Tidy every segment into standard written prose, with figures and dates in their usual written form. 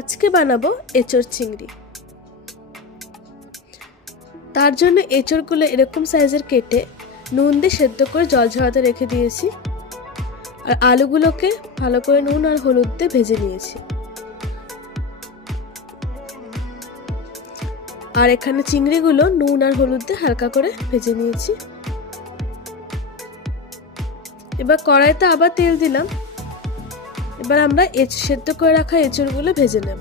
আজকে বানাবো এঁচড় চিংড়ি। তার জন্য এঁচড়গুলো এরকম সাইজের কেটে নুন দিয়ে সেদ্ধ করে জল ঝরাতে রেখে দিয়েছি, আর আলুগুলোকে ভালো করে নুন আর হলুদ দিয়ে ভেজে নিয়েছি। আর এখানে চিংড়িগুলো নুন আর হলুদ দিয়ে হালকা করে ভেজে নিয়েছি। এবার কড়াইতে আবার তেল দিলাম। এবার আমরা সেদ্ধ করে রাখা এঁচড়গুলো ভেজে নেব।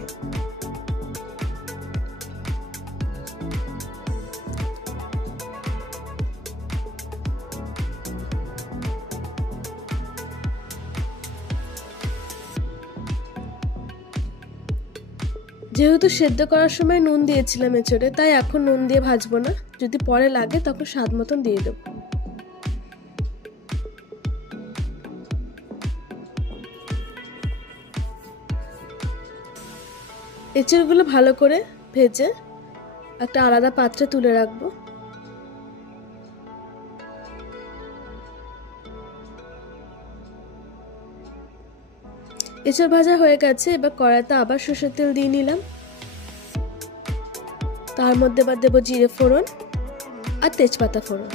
যেহেতু সেদ্ধ করার সময় নুন দিয়েছিলাম এঁচড়ে, তাই এখন নুন দিয়ে ভাজবো না, যদি পরে লাগে তখন স্বাদ মতন দিয়ে দেব। এঁচড়গুলো ভালো করে ভেজে একটা আলাদা পাত্রে তুলে রাখবো। এঁচড় ভাজা হয়ে গেছে। এবার কড়াইতে আবার সরষের তেল দিয়ে নিলাম। তার মধ্যে এবার দেবো জিরে ফোড়ন আর তেজপাতা ফোড়ন।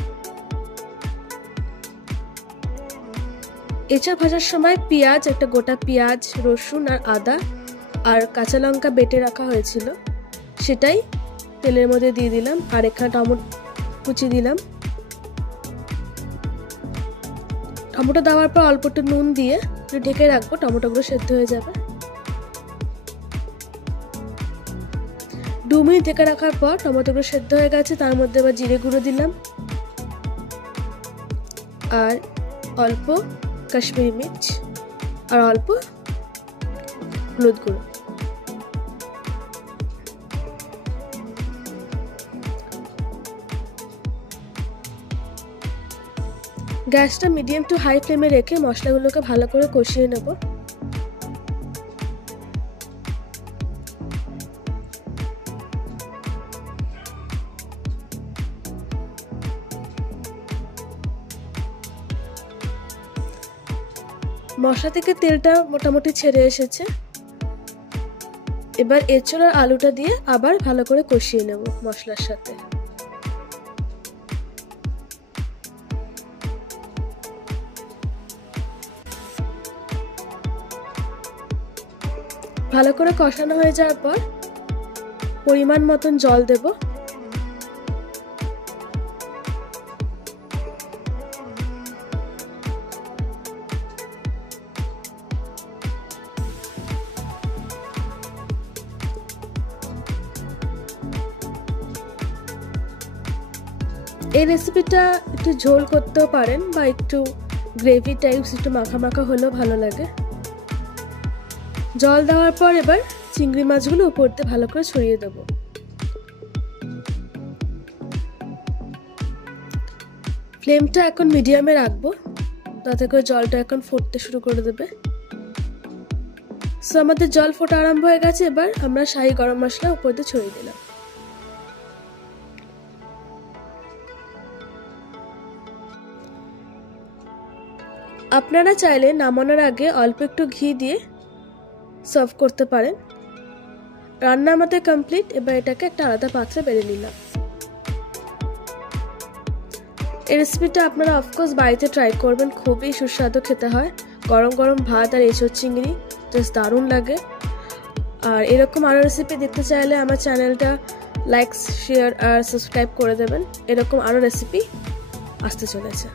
এঁচড় ভাজার সময় পেঁয়াজ, একটা গোটা পেঁয়াজ, রসুন আর আদা আর কাঁচা লঙ্কা বেটে রাখা হয়েছিল, সেটাই তেলের মধ্যে দিয়ে দিলাম। আর এখানে টমেটো কুচি দিলাম। টমেটো দেওয়ার পর অল্প একটু নুন দিয়ে ঢেকে রাখবো, টমেটোগুলো সেদ্ধ হয়ে যাবে। 2 মিনিট ঢেকে রাখার পর টমেটোগুলো সেদ্ধ হয়ে গেছে। তার মধ্যে এবার জিরে গুঁড়ো দিলাম আর অল্প কাশ্মীরি মির্চ আর অল্প হলুদ গুঁড়ো। গ্যাসটা মিডিয়াম টু হাই ফ্লেমে রেখে মশলাগুলোকে ভালো করে কষিয়ে নেব। মশলা থেকে তেলটা মোটামুটি ছেড়ে এসেছে। এবার এঁচড় আর আলুটা দিয়ে আবার ভালো করে কষিয়ে নেব মশলার সাথে। ভালো করে কষানো হয়ে যাওয়ার পর পরিমাণ মতন জল দেব। এই রেসিপিটা একটু ঝোল করতেও পারেন বা একটু গ্রেভি টাইপস, একটু মাখা মাখা হলেও ভালো লাগে। জল দেওয়ার পর এবার চিংড়ি মাছগুলো উপর দিয়ে ভালো করে ছড়িয়ে দেব। ফ্লেমটা এখন মিডিয়ামে রাখবো, তাতে করে জলটা এখন ফুটতে শুরু করে দেবে। সো আমাদের জল ফোটা আরম্ভ হয়ে গেছে। এবার আমরা শাহি গরম মশলা উপর দিয়ে ছড়িয়ে দিলাম। আপনারা চাইলে নামানোর আগে অল্প একটু ঘি দিয়ে সার্ভ করতে পারেন। রান্না আমাদের কমপ্লিট। এবার এটাকে একটা আলাদা পাত্রে বেড়ে নিলাম। এই রেসিপিটা আপনারা অফকোর্স বাড়িতে ট্রাই করবেন, খুবই সুস্বাদু খেতে হয়। গরম গরম ভাত আর এঁচড় চিংড়ি জাস্ট দারুণ লাগে। আর এরকম আরও রেসিপি দেখতে চাইলে আমার চ্যানেলটা লাইক, শেয়ার আর সাবস্ক্রাইব করে দেবেন। এরকম আরও রেসিপি আসতে চলেছে।